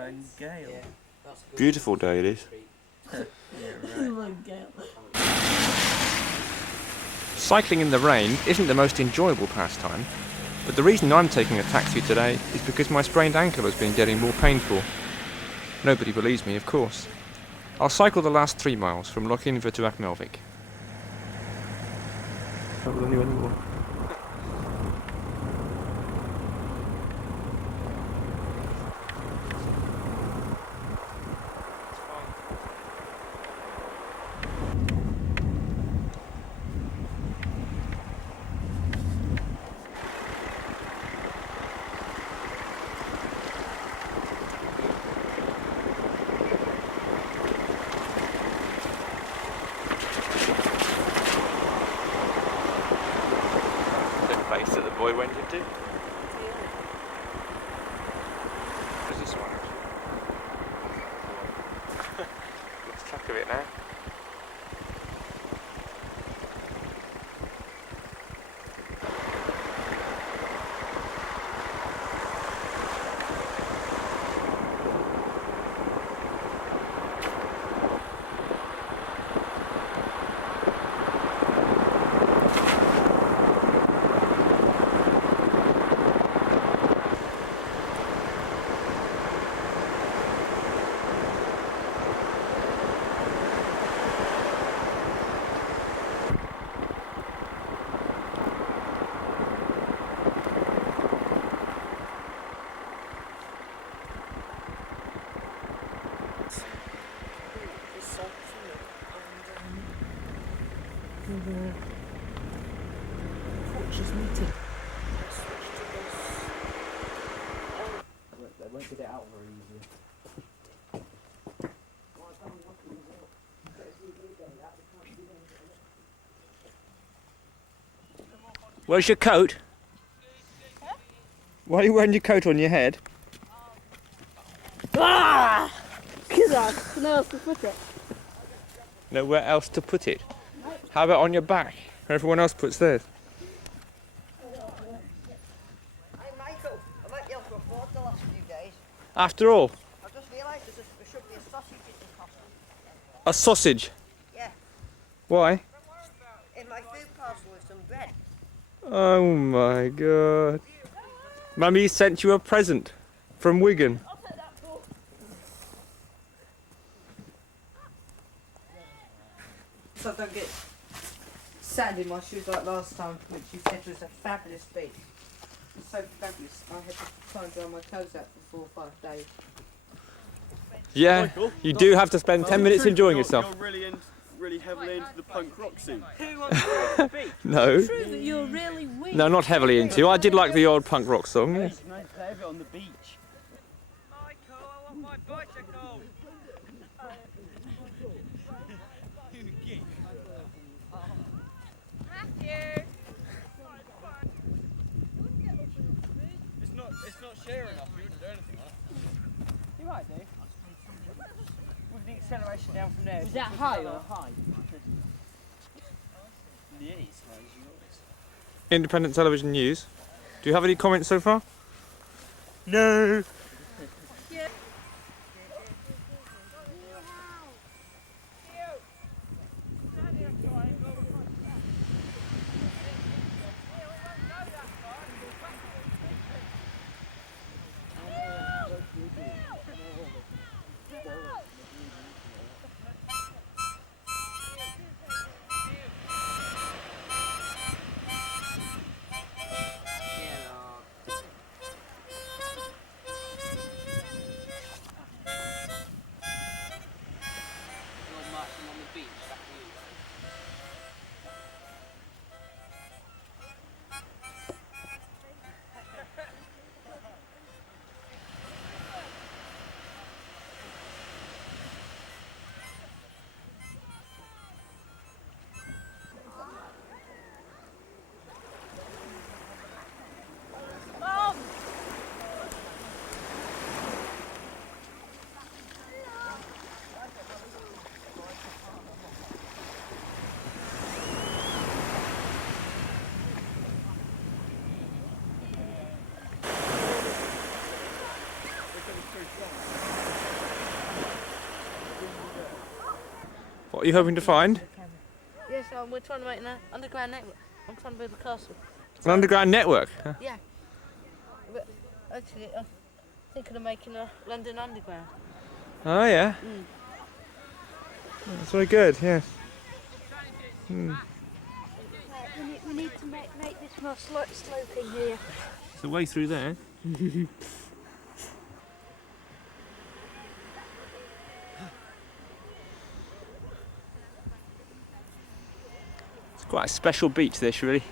blowing gale. Yeah, Beautiful day it is. Yeah, right. Cycling in the rain isn't the most enjoyable pastime, but the reason I'm taking a taxi today is because my sprained ankle has been getting more painful. Nobody believes me, of course. I'll cycle the last 3 miles from Lochinver to Achmelvik. Place that the boy went into. Where's this one? Lost track of it now. They won't get it out very easily. Where's your coat? Why are you wearing your coat on your head? Ah! Because I know else to put it. Nowhere else to put it. How about on your back, where everyone else puts theirs? Hey Michael, I might be able to afford the last few days. After all, I just realised there should be a sausage in the costume. a sausage. Yeah, Why? in my food parcel with some bread. Oh my god. Mummy sent you a present from Wigan. I'll take that for. So I don't get sand in my shoes like last time, which you said was a fabulous beat. It's so fabulous. I had to try and dry my clothes out for 4 or 5 days. Yeah, Michael, you do have to spend 10 minutes enjoying yourself. You're really heavily into the punk rock scene. Who wants to be? No. True that you're really weak. No, not heavily into. I did like the old punk rock song. Hey, Yes. you can play it on the beach. Michael, I want my bicycle. It's not sheer enough. You wouldn't do anything on it. You might do. With the acceleration down from there. Is that high or high? Yeah, it's high as yours. Independent television news. Do you have any comments so far? No. What are you hoping to find? Yes, we're trying to make an underground network. I'm trying to build a castle. An underground network? Yeah. But actually, I'm thinking of making a London Underground. Oh yeah. That's very good, yes. We need to make this more sloping here. It's the way through there. It's quite a special beach, this, really.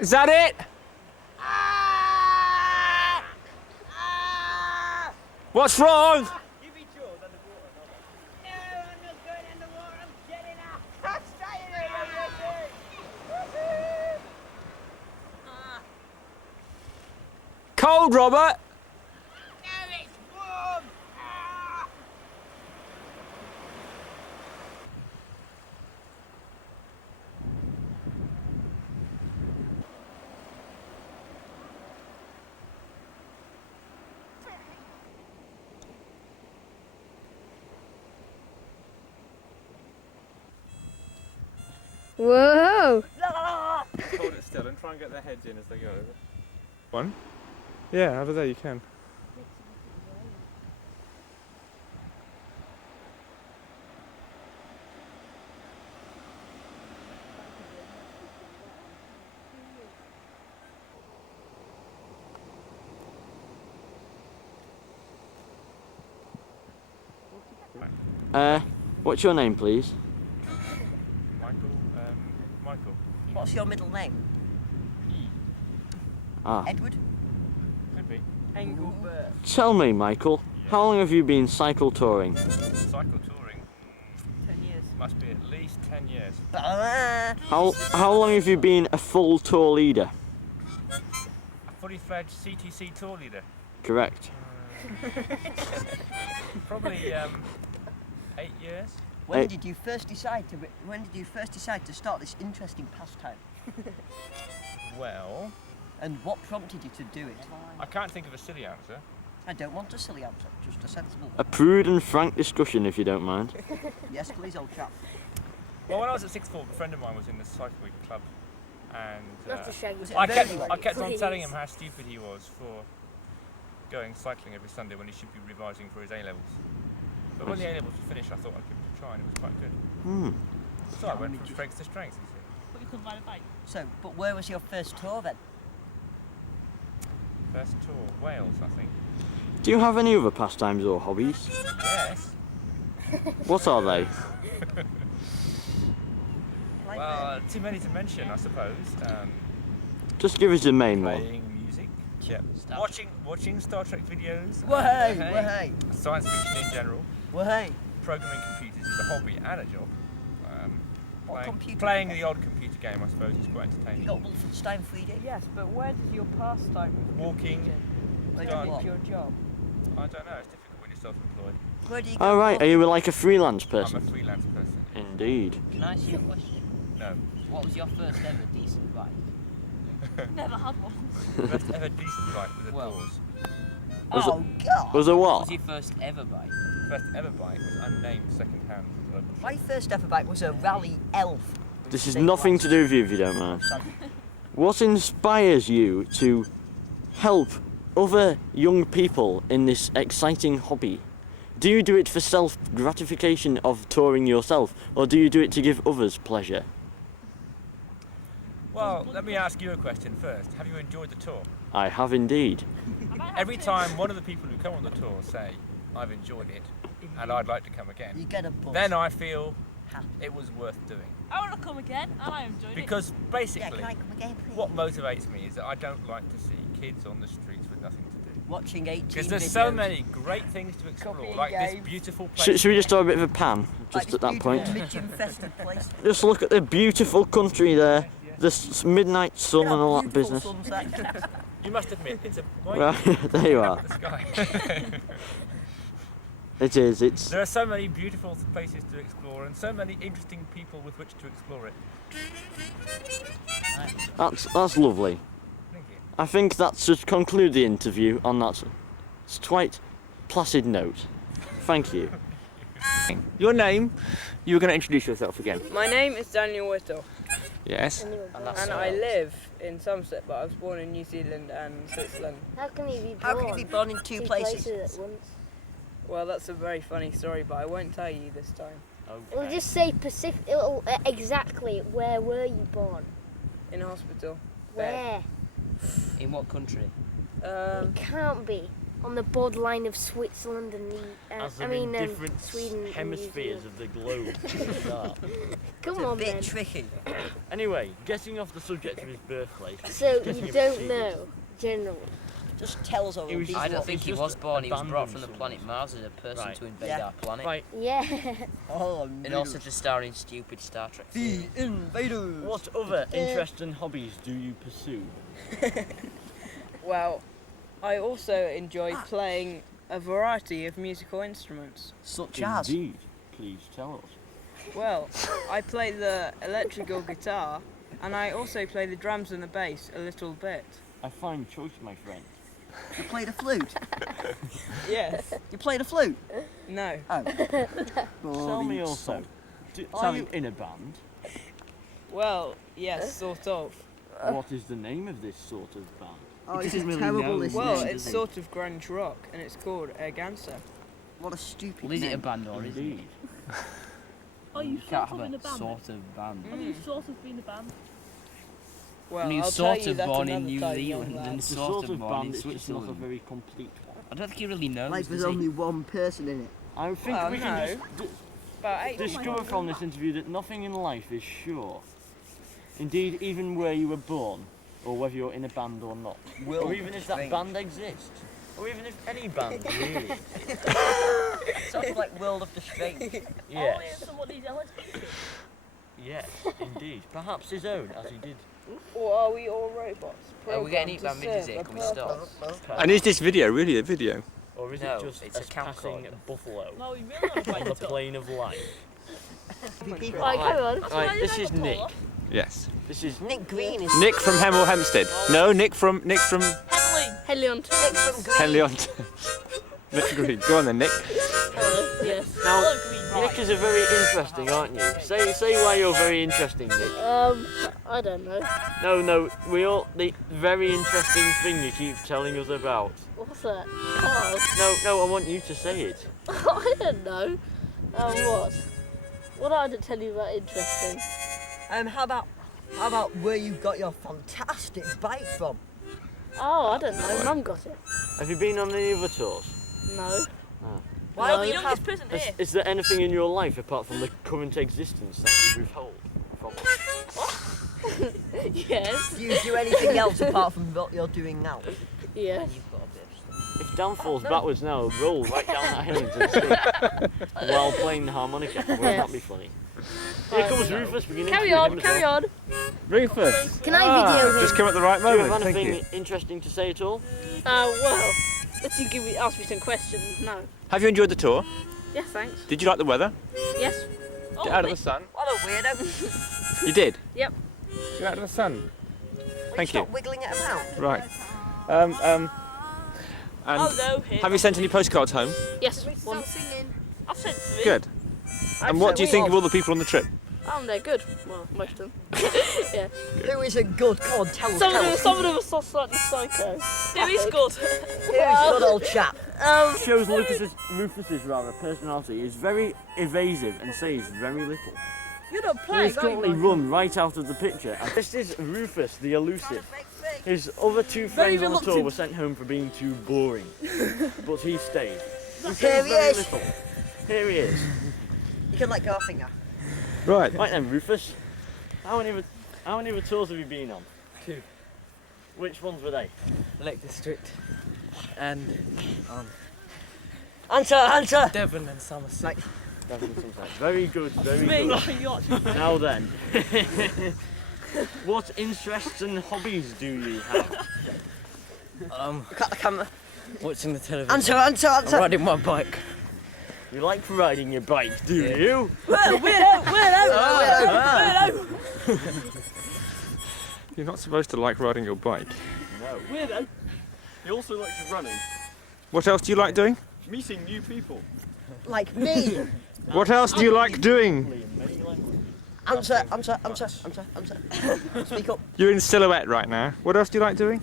Is that it? What's wrong? You be sure it's underwater or not? No, I'm not going underwater. I'm getting out. I'm staying there. Cold, Robert. No, it's warm. Whoa! Hold it still and try and get their heads in as they go over. One? Yeah, over there you can. What's your name, please? Michael. What's your middle name? Ah. Edward? Could be. Engelbert. Tell me, Michael, how long have you been cycle touring? Cycle touring 10 years. must be at least 10 years. How long have you been a full tour leader? A fully fledged CTC tour leader. Correct. Probably 8 years. When did you first decide to start this interesting pastime? Well, And what prompted you to do it? I can't think of a silly answer. I don't want a silly answer, just a sensible A one. prude and frank discussion, if you don't mind. Yes, please, old chap. Well, when I was at sixth form, a friend of mine was in the cycle week club, and Not a shame. Was it I a kept very I kept on Please. telling him how stupid he was for going cycling every Sunday when he should be revising for his A levels. But when the A levels were finished, I thought I'd give it a try, and it was quite good. So I went from strength to strength. You see. But you couldn't ride a bike. So, but where was your first tour then? First tour, Wales, I think. Do you have any other pastimes or hobbies? Yes. What are they? Well, too many to mention, I suppose. Just give us the main one. Playing music. Yeah. Stop. Watching Star Trek videos. Wahey, wahey, Science fiction in general. wahey. Programming computers is a hobby and a job. What computer? Playing the odd computer game, I suppose, is quite You entertaining. got Wolfenstein 3D? Yes, but where does your pastime with Walking. computing Where Done. do you fit what? your job? I don't know, it's difficult when you're self-employed. Where do you go? Oh right, are you like a freelance I'm a person? freelance person. Indeed. Can I ask you a question? No. What was your first ever decent bike? Never had one. First ever decent bike was a Well. Doors. Oh, God. Was it What what? was your first ever bike? First ever bike was unnamed second-hand local shop. My first ever bike was a Rally Elf. This is nothing to do with you if you don't mind. What inspires you to help other young people in this exciting hobby? Do you do it for self-gratification of touring yourself, or do you do it to give others pleasure? Well, let me ask you a question first. Have you enjoyed the tour? I have indeed. Every time one of the people who come on the tour say, I've enjoyed it and I'd like to come You again, get a buzz. then I feel it was worth doing. I want to come again, and I enjoyed it. Because Yeah, basically, can I come again, please? what motivates me is that I don't like to see kids on the streets with nothing to do. Watching 18 Because there's videos. so many great things to explore, Copying like this games. beautiful place. Should we just throw a bit of a pan, Like just this at that beautiful point? midge-infested place. Just look at the beautiful country there, the midnight sun and all that Beautiful business. sunset. You must admit, it's a Right, there you are. the sky. It is, it's... There are so many beautiful places to explore and so many interesting people with which to explore it. That's lovely. Thank you. I think that should conclude the interview on that quite placid note. Thank you. Your name? You were going to introduce yourself again. My name is Daniel Whittle, Yes. and I live in Somerset, but I was born in New Zealand and Switzerland. How can you be born? How can you be born in two places? at once? Well, that's a very funny story, but I won't tell you this time. It'll just say Pacific. It'll exactly where were you born? In a hospital. Where? In what country? It can't be on the borderline of Switzerland and Sweden. and New Zealand. of the globe. Come It's a on bit then. tricky. Anyway, getting off the subject of his birthplace. So you don't know generally. Just tell us all. It was these I don't what- think he just was born. He was brought abandoned from the somewhere. planet Mars as a person Right. to invade Yeah. our planet, Right, Yeah. Oh, and also to star in stupid Star Trek. The Invaders. what other interests and hobbies do you pursue? Well, I also enjoy playing a variety of musical instruments. Such as. Indeed. Please tell us. Well, I play the electrical guitar, and I also play the drums and the bass a little bit. A fine choice, my friend. You play the flute. Yes. You play the flute. No. Oh. Tell me Boring also, sod. are Sorry. you in a band? Well, yes, sort of. What is the name of this sort of band? Oh, this is terrible. This Well, name, it's sort of grunge rock, and it's called Ergansa. What a stupid Well, is it a name. band or is it? Indeed. Are you You can't sort of have in a a band? sort of band. Have you sort of been a band? Well, I mean, I'll sort tell you of that born in another New time, Zealand young and lad. It's a sort sort of of born band, in it's just not a Switzerland. very complete one. I don't think he really knows. Like there's does he? only one person in it. I think Well, we no. can About 8 discover from this interview that nothing in life is sure. Indeed, even where you were born, or whether you're in a band or not, or even if that Strange. band exists, or even if any band really. Sounds like World of the Strange. Yes, Somebody's LSD. yes, indeed. Perhaps his own, as he did. Or are we all robots? Are we getting programmed hit by to midges serve here? a Can we stop? purpose? And is this video really a video? Or is No, it just it's a a passing camcorder. buffalo No, we really want to on the plane of life? Right, carry on. Right, this is Nick. Yes. This is Nick Green is. Nick from Hemel Hempstead. No, Nick from Henley. Helion. Nick from Green. Heliont. Nick Green. Go on then, Nick. Yes. Now, I love green. Nick is a very interesting, aren't you? Say why you're very interesting, Nick. I don't know. No, the very interesting thing you keep telling us about. What's that? Oh, No, I want you to say it. I don't know. What? What did I tell you about interesting? How about where you got your fantastic bike from? Oh, I don't know. Mum got it. Have you been on any other tours? No. Why are the youngest person here? Is there anything in your life apart from the current existence that you withhold from us? Yes. Do you do anything else apart from what you're doing now? Yes. If Dan falls backwards now, roll right down that hill into the sea while playing the harmonica. Wouldn't that be funny? Here comes Rufus. We can Carry interview on, him as carry well. on. Rufus. Can I video him? Just come at the right Do you moment. have Thank anything you. interesting to say at all? Well, let's you ask me some questions. No. Have you enjoyed the tour? Yes, thanks. Did you like the weather? Yes. Get out of the sun. What a weirdo. You did. Yep. Get out of the sun. Thank you. Stop wiggling it about. Right. And Hello, here. have you sent any postcards home? Yes. One. I've sent 3. Good. And what do you think of all the people on the trip? They're good. Well, most of them. Yeah. Who is a good? Come on, tell us. Some of them are so slightly psycho. Who is good? Who's a good old chap? Shows Rufus's personality is very evasive and says very little. You're not He's playing, are currently you? run right out of the picture. And this is Rufus, the elusive. His other 2 friends on the tour were sent home for being too boring, but he stayed. Here he is. Little. Here he is. You can let go of finger. Right. Right then, Rufus. How many other tours have you been on? 2. Which ones were they? Lake District and Answer. Devon and Somerset. Very good, very good. Now then, what interests and hobbies do you have? Cut the camera. Watching the television. Answer. Riding my bike. You like riding your bike, do you? You're not supposed to like riding your bike. No. Weirdo. He also likes running. What else do you like doing? Meeting new people. Like me. What else do you like doing? Answer. Speak up. You're in silhouette right now. What else do you like doing?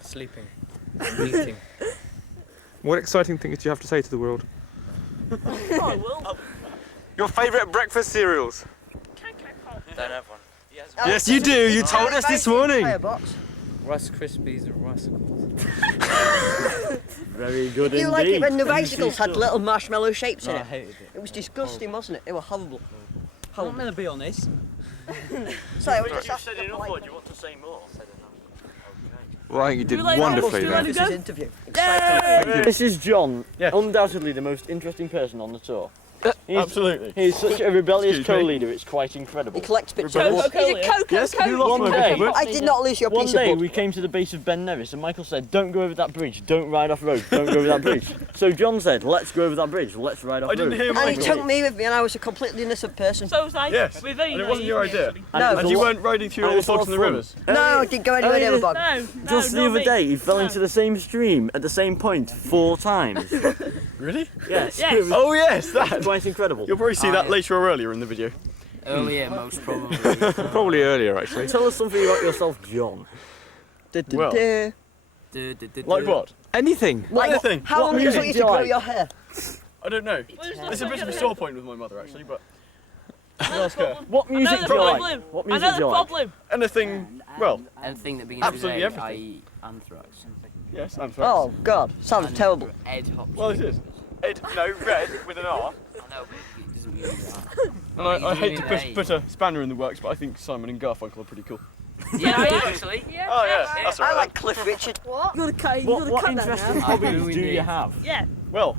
Sleeping. Eating. What exciting things do you have to say to the world? Oh, Your favourite breakfast cereals? Don't have one. Yes, you do. You told us this morning. Rice Krispies and Rusticles. Very good You indeed. like it when the bicycles had little marshmallow shapes in No, I it? hated it. It was disgusting, wasn't it? They were horrible. I'm not going to be honest. Sorry, we You've just asked said you enough, or do you want to say more? Well, I think you did like wonderfully apples? there. Do you This go? interview. This is John, Yes. undoubtedly the most interesting person on the tour. Absolutely. He's such a rebellious Excuse me. co-leader, it's quite incredible. He collects bits Coco, of wood. is it Coco? Yes, you lost One my day, book. I did not lose your One piece of day wood. we came to the base of Ben Nevis and Michael said, don't go over that bridge, don't ride off road, don't go over that bridge. So John said, let's go over that bridge, let's ride off I didn't road. hear And he Michael. took me with me and I was a completely innocent person. So was I. Yes, We're very and it wasn't your naive, idea. actually. No. And you weren't riding through all the it's a lot bogs and of the fun. rivers. No, I didn't go anywhere near the bog. No, Just the not other me. day, he fell No. into the same stream at the same point 4 times. Really? Yes. Yes. It was Oh yes, that. quite incredible. You'll probably see that later or earlier in the video. Earlier, most probably. Probably earlier, actually. Tell us something about yourself, John. Well. Like what? Anything. Like, Anything. how long music does it do take you to grow like? your hair? I don't know. It's a bit of a sore point with my mother actually, but ask her. What I know music the do you like? problem. What I music know do the you like? problem. Anything. Well, Anything that begins Absolutely with A, everything. i.e. Anthrax. yes, Anthrax. Oh, God. Sounds terrible. Ed Hop. Well, it is. Ed, no, red with an R. I know, but it doesn't mean that. And I hate to Hey. put a spanner in the works, but I think Simon and Garfunkel are pretty cool. Yeah, I do actually. Oh yeah, that's I alright. like Cliff Richard. What interesting hobbies do you have? Yeah. Well,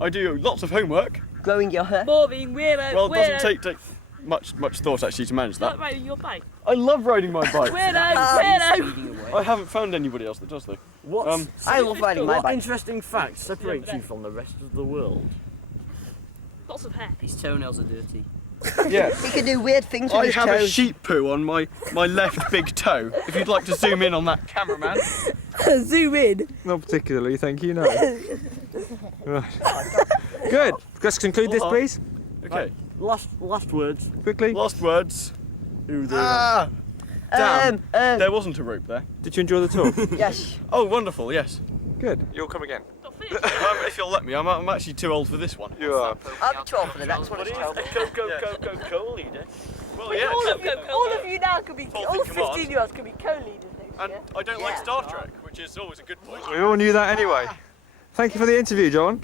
I do lots of homework. Growing your hair. Boring, weirdo, Well, it weirdo. doesn't take much thought actually to manage Not that. riding your bike. I love riding my bike. Weirdo, weirdo. I haven't found anybody else that does though. What, I love riding my what bike. interesting facts separate you from the rest of the world? Lots of hair. His toenails are dirty. Yeah. He can do weird things with I his have a toes. sheep poo on my left big toe. If you'd like to zoom in on that, cameraman. Zoom in. Not particularly, thank you, no. Right. Good. Let's conclude this, please. Okay. Last words. Quickly. Last words. Ooh, there Ah, Um, there wasn't a rope there. Did you enjoy the tour? yes. Oh, wonderful. Yes. Good. You'll come again. Don't finish. If you'll let me, I'm actually too old for this one. You are. I'll be 12 for the next one. It's terrible. co-leader. Well, yeah. All of you now could be, Full all thing command. 15-year-olds could be co-leaders next And year. I don't like Yeah. Star Trek, which which is always a good point. We all knew that anyway. Thank you for the interview, John.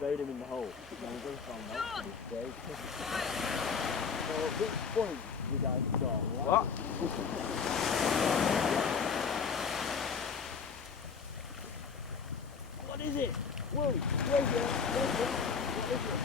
Buried him in the hole. So at which point did I start? What? What is it? Whoa, where's it? What is it?